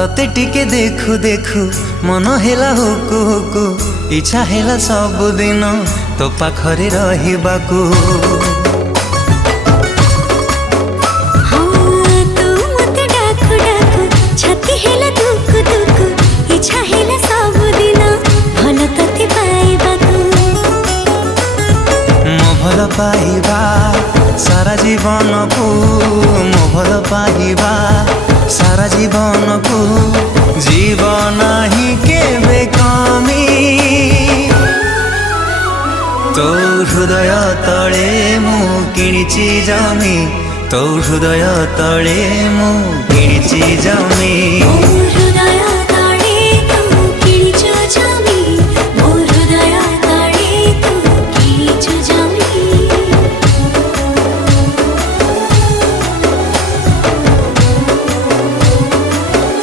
तते टिके देखु देखु मन हेला हुकु हुकु इच्छा हेला सब दिन तो पाखरे रहिबाकू। भल पाइबा सारा जीवन को मो भल पाइबा सारा जीवन को जीवन ही केबे कमी तो हृदय तले मु किणिची जमी तो हृदय तले मु किणिची जमी।